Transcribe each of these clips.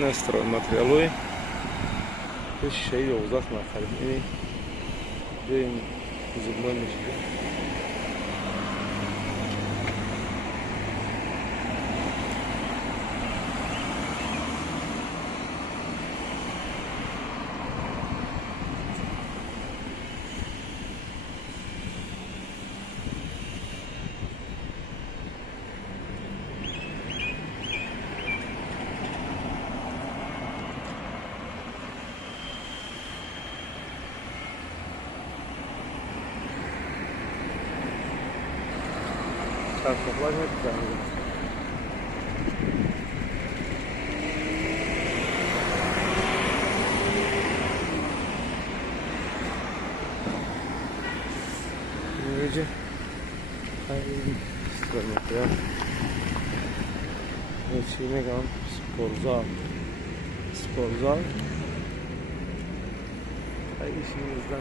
не стройматериалои шишаи 11 нахаридем. Беем зубной мешки. Çarpıklar hep canlı. Böylece istiyorum ya. Geçtiğine kalan sporza işimizden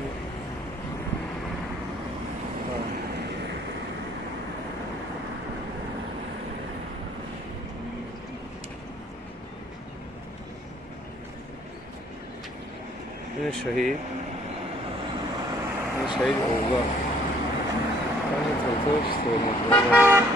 yine şehit oldu. Bence tatlı işte olmak.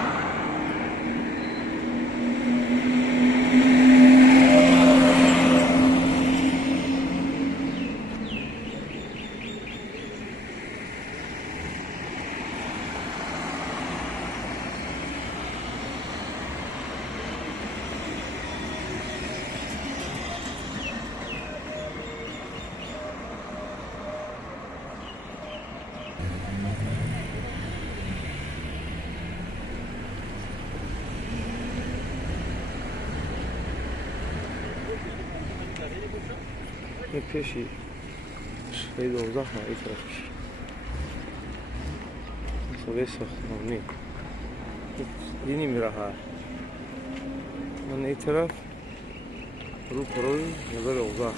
پیشی خیلی اوضاع این طرفش مسئله ساختمانی اینی میره من این طرف رو پروی نظر اوضاع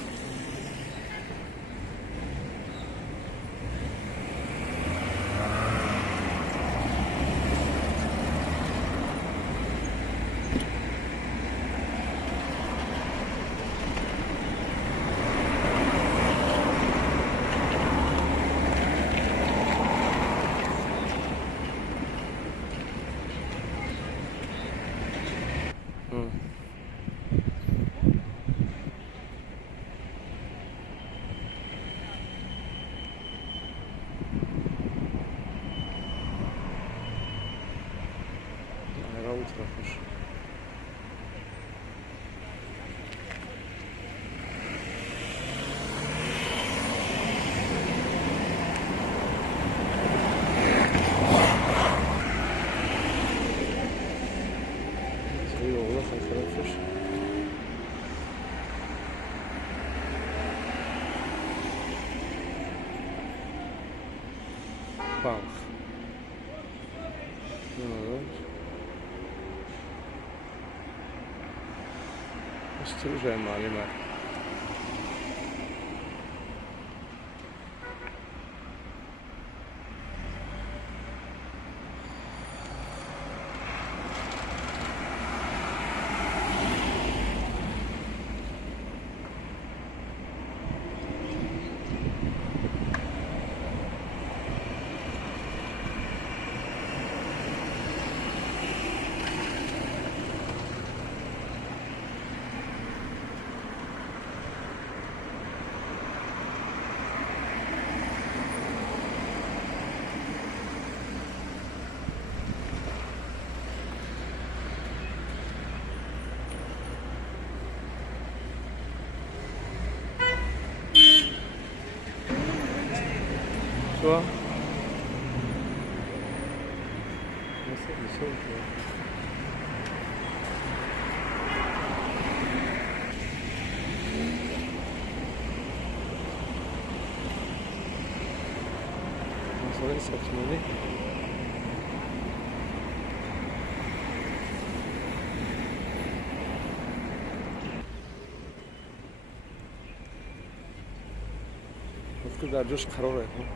tarafmış. Yolla tarafmış. Bak. Стражай малима. Что? Masada saçmalı. Artık daha coş karar verdim.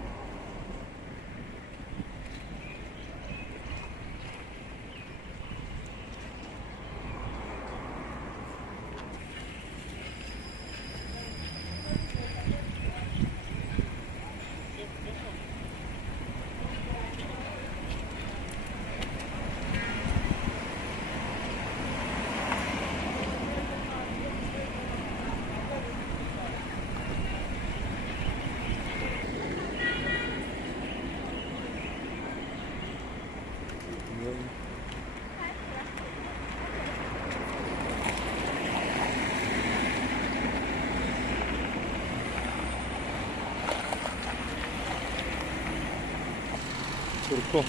turku.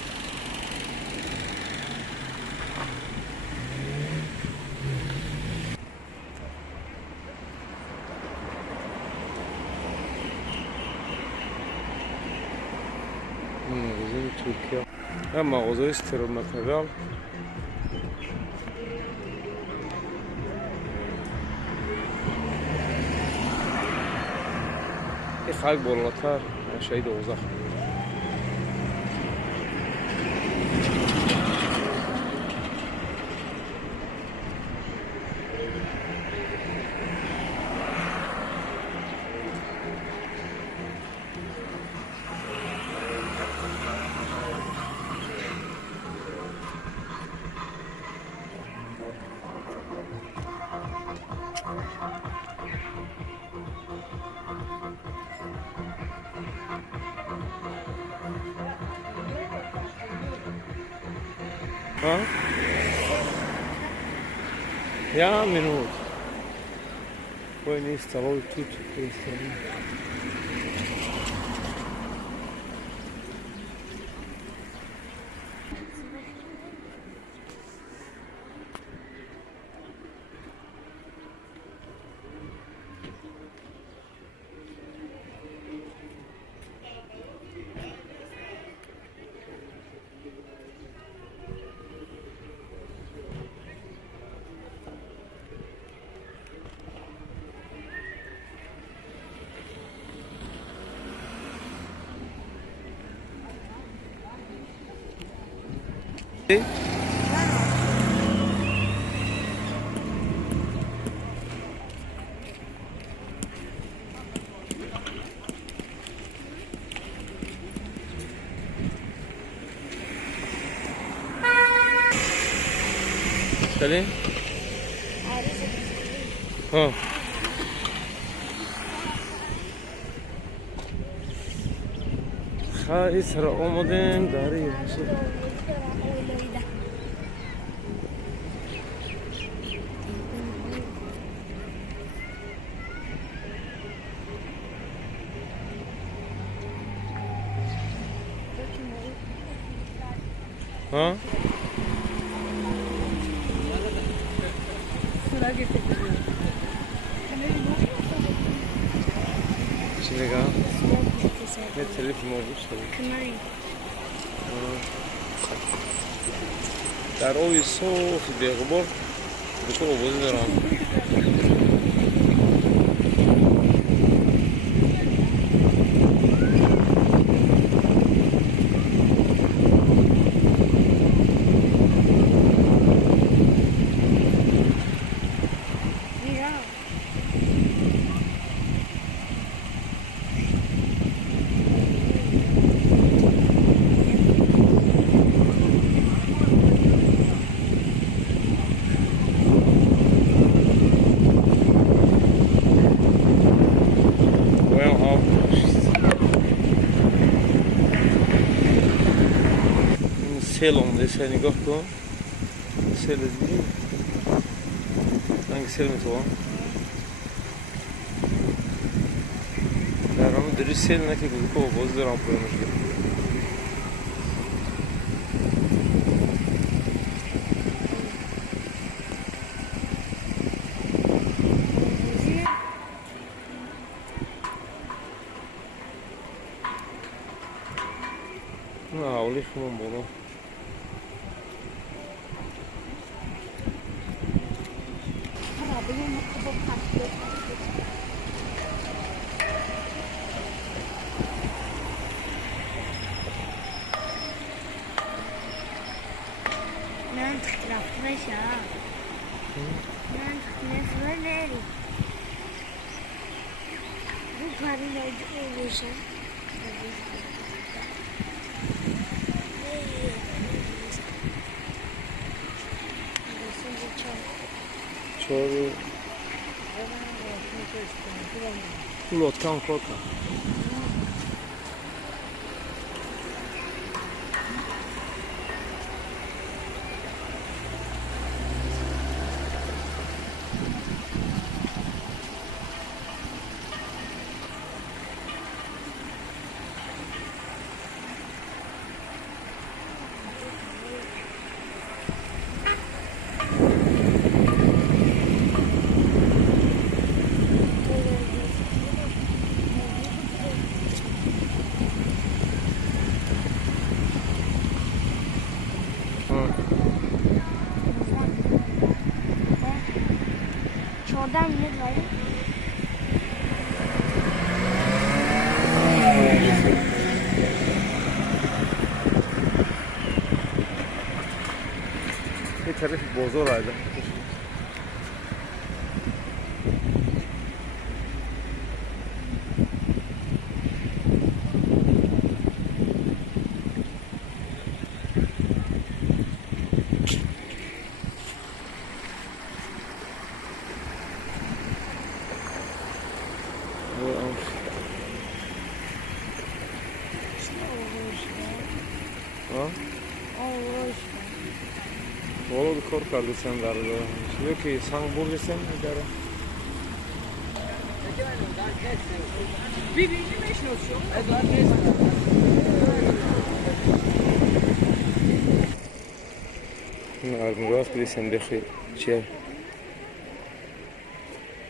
مغازه ترکیه. هم مغازه استرال متریال. این خیلی بالاتر شهید اوزخ. ها؟ Ja, minut. Poi ne installo tutto questo. Salut. ها خیلی سر آمدن داری ها چی نگاه؟ نه تلفن موجود شده در اوی صوف بیغبار بکر آبازی دارم سیل آمده سیل نگاه کن سیل دیدی hangi sel mi to در همون دری سیل نکه گذکو باز دارم پایمش گرم نه اولی خمون بالا من تخرفت بشه من تخرفت نری bu parayla olursa چهار لطکان کتا 14 minut var. Bir tarafı bozoraydı. Oğlu korkardı sen darıda. Şimdi ki sen burada sen idare. Armuraf bir sen bekle. Çer.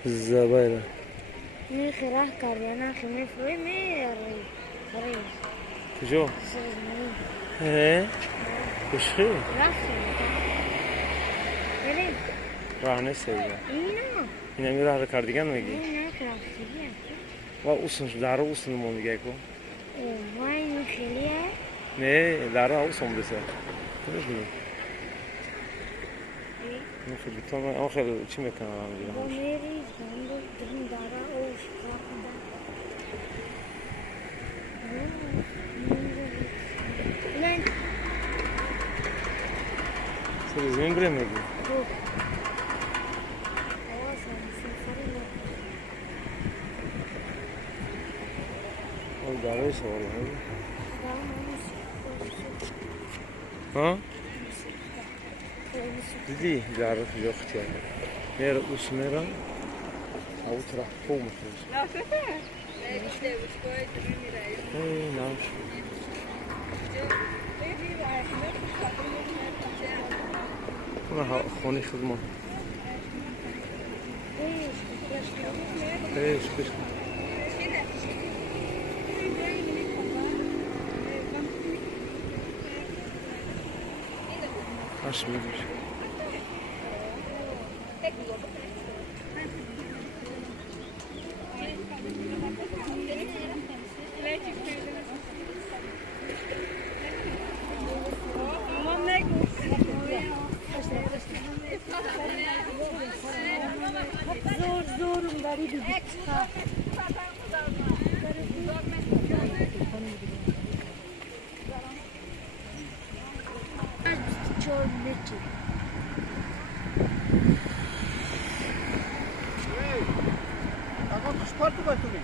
Zabayla. Ne khirah kar yana khime foy me arı. Jo. He. Kuşu. Öyle. Rahne sevdi. İyi mi? Yine bir rahne kardigan mı giy? Ne khirah seviye. Va usun, lara usun mu giy ko? Vay ne khiliye. Ne, lara usun dese. Ne bileyim. Ne bileyim, tamam, ama xeyli içime kan Bu meri zandı drin dara o şarkıda. Lan. Sen izin bile mi giy? Bu. O lara ise vallahi. Ha? Dedi, lara yok yani. Nere usmera? Outra como fez? Não, você fez. É, gostei, os coisas, Hey, não. Buna xoni xizmat. Eş, eş. Aç mı? Zorum dari di. Çok net. Agora os quartos vai também.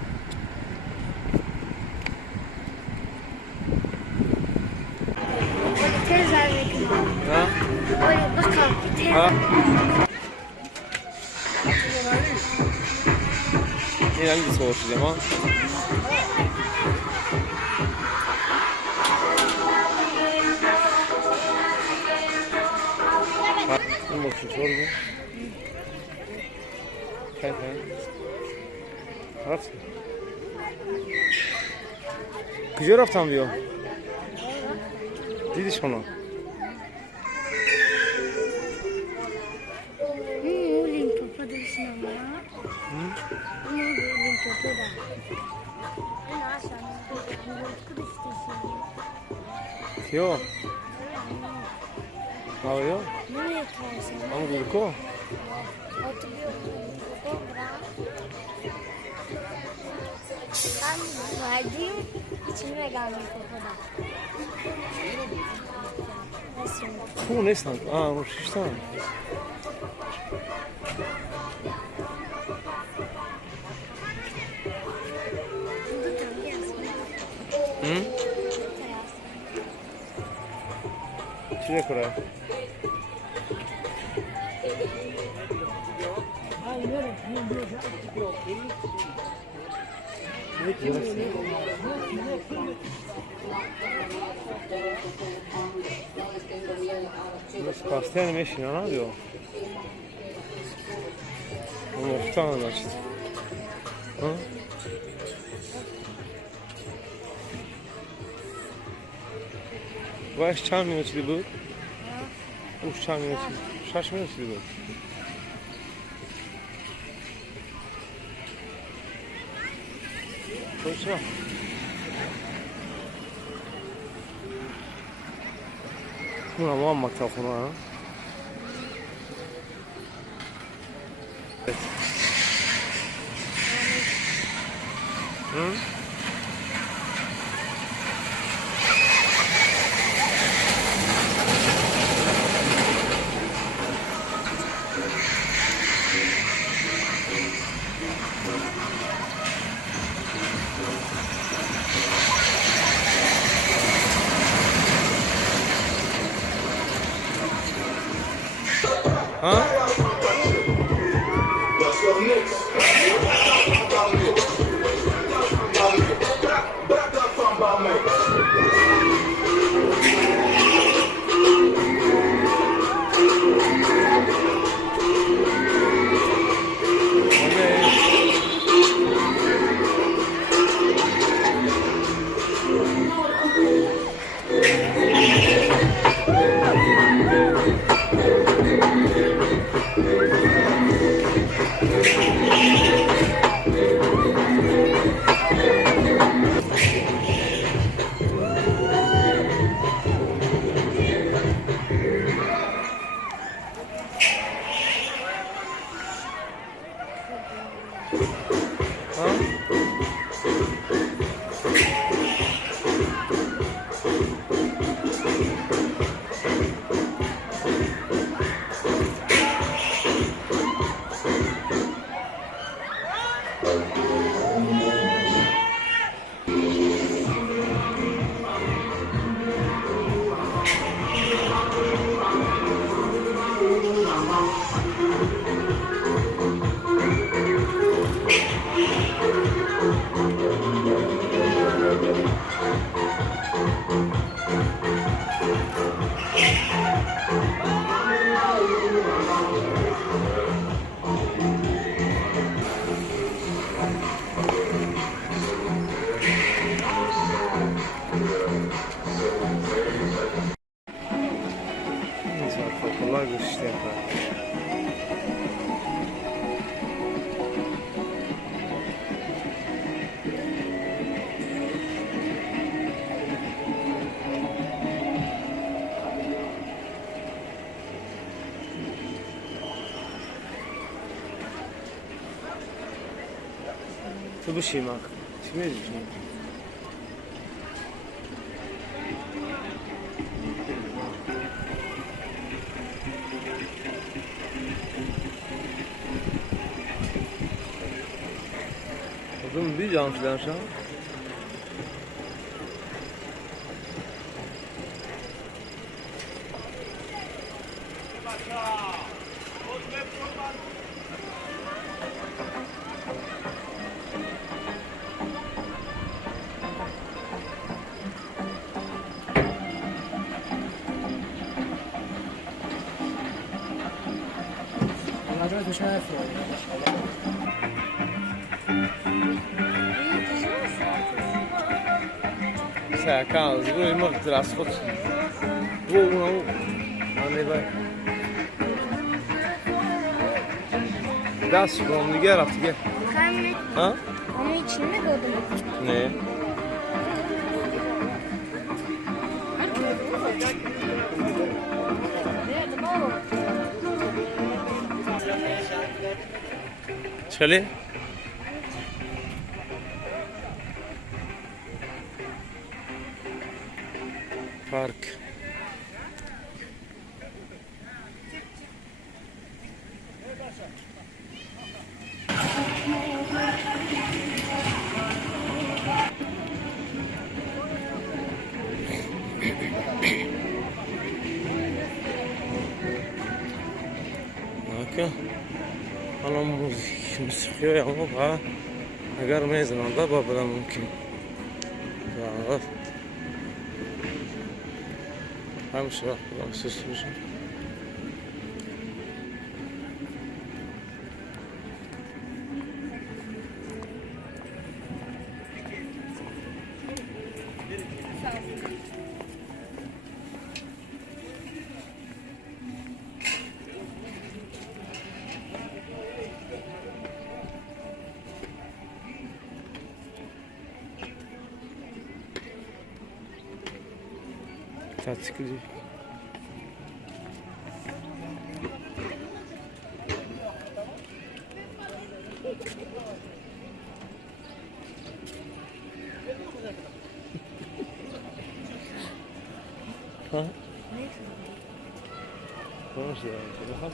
Tez vermek. Ha? Oy bakalım. Tez. Ha? Yine hangisi olacak ama? Bunu bakın sor bir. Kayıp ha? Harap. Güzel haftam diyor. Didiş onu. Ulin topa değilsin ama. Ulin topa da. Ben aşağıya. Yo. Ne oluyor? Nereye koyarsın? Ama gülko. Oturuyor. Ben verdiğim içime geldim topada. Nasıl? Bu ne san? Aa, bu şiştan. Hı? Şuraya koy. Pastane mexe, não é? Vamos voltar, значит. Vai achar minutos de book? Uçan geçti. Şaşmıyor sizi böyle. Koşma. Buna muammak takımı ha. Evet. Hı? Ha? Kolay bir işte yapar. To by ślimak. Śmierdzi. Oğlum bir can filan şu an. Ladrão do chefe. Sai a casa, segura il morto la sfozza. Uno. Anne vai. Gaz bunu gel artık gel. Karnı, Ha? onun içinde doğdum. Ne? Şöyle. Park. Bakın. Anam müzik sıkıyor ya ama اگر میزنم دا بابا ممکن همش وقت برام سست بشه Motosikli. Ha? نخندی. Konuşuyor. Bakalım.